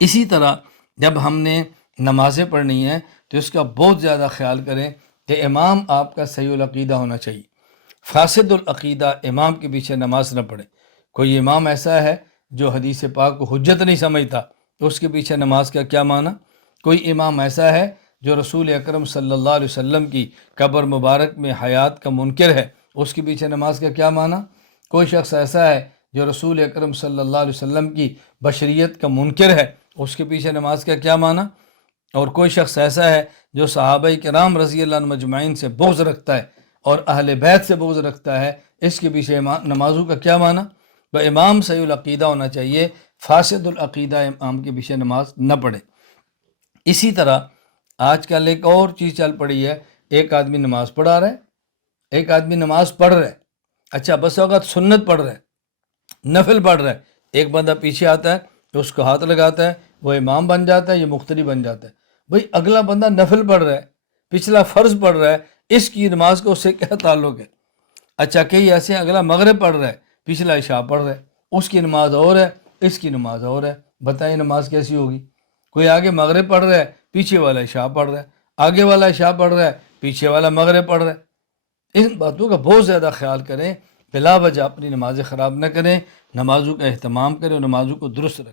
اسی طرح جب ہم نے نمازیں پڑھنی ہیں تو اس کا بہت زیادہ خیال کریں کہ امام آپ کا صحیح العقیدہ ہونا چاہیے۔ فاسد العقیدہ امام کے پیچھے نماز نہ پڑھے۔ کوئی امام ایسا ہے جو حدیث پاک کو حجت نہیں سمجھتا تو اس کے پیچھے نماز کا کیا معنی؟ کوئی امام ایسا ہے جو رسول اکرم صلی اللہ علیہ وسلم کی قبر مبارک میں حیات کا منکر ہے، اس کے پیچھے نماز کا کیا معنی؟ کوئی شخص ایسا ہے جو رسول اکرم صلی اللہ علیہ وسلم کی بشریت کا منکر ہے، اس کے پیچھے نماز کا کیا معنی؟ اور کوئی شخص ایسا ہے جو صحابہ کرام رضی اللہ عنہ مجمعین سے بغض رکھتا ہے اور اہل بیت سے بغض رکھتا ہے، اس کے پیچھے نمازوں کا کیا معنی؟ تو امام صحیح العقیدہ ہونا چاہیے، فاسد العقیدہ امام کے پیچھے نماز نہ پڑھے۔ اسی طرح آج کل ایک اور چیز چل پڑی ہے، ایک آدمی نماز پڑھا رہا ہے، ایک آدمی نماز پڑھ رہا ہے، اچھا بس اوقات سنت پڑھ رہا ہے، نفل پڑھ رہا ہے، ایک بندہ پیچھے آتا ہے تو اس کو ہاتھ لگاتا ہے، وہ امام بن جاتا ہے، یہ مقتدی بن جاتا ہے۔ بھئی اگلا بندہ نفل پڑھ رہا ہے، پچھلا فرض پڑھ رہا ہے، اس کی نماز کا اس سے کیا تعلق ہے؟ اچھا کئی ایسے ہیں اگلا مغرب پڑھ رہا ہے، پچھلا عشاء پڑھ رہا ہے، اس کی نماز اور ہے، اس کی نماز اور ہے، بتائیں نماز کیسی ہوگی؟ کوئی آگے مغرب پڑھ رہا ہے، پیچھے والا عشاء پڑھ رہا ہے، آگے والا عشاء پڑھ رہا ہے، پیچھے والا مغرب پڑھ رہا ہے۔ ان باتوں کا بہت زیادہ خیال کریں، بلا وجہ اپنی نمازیں خراب نہ کریں، نمازوں کا اہتمام کریں اور نمازوں کو درست رکھیں۔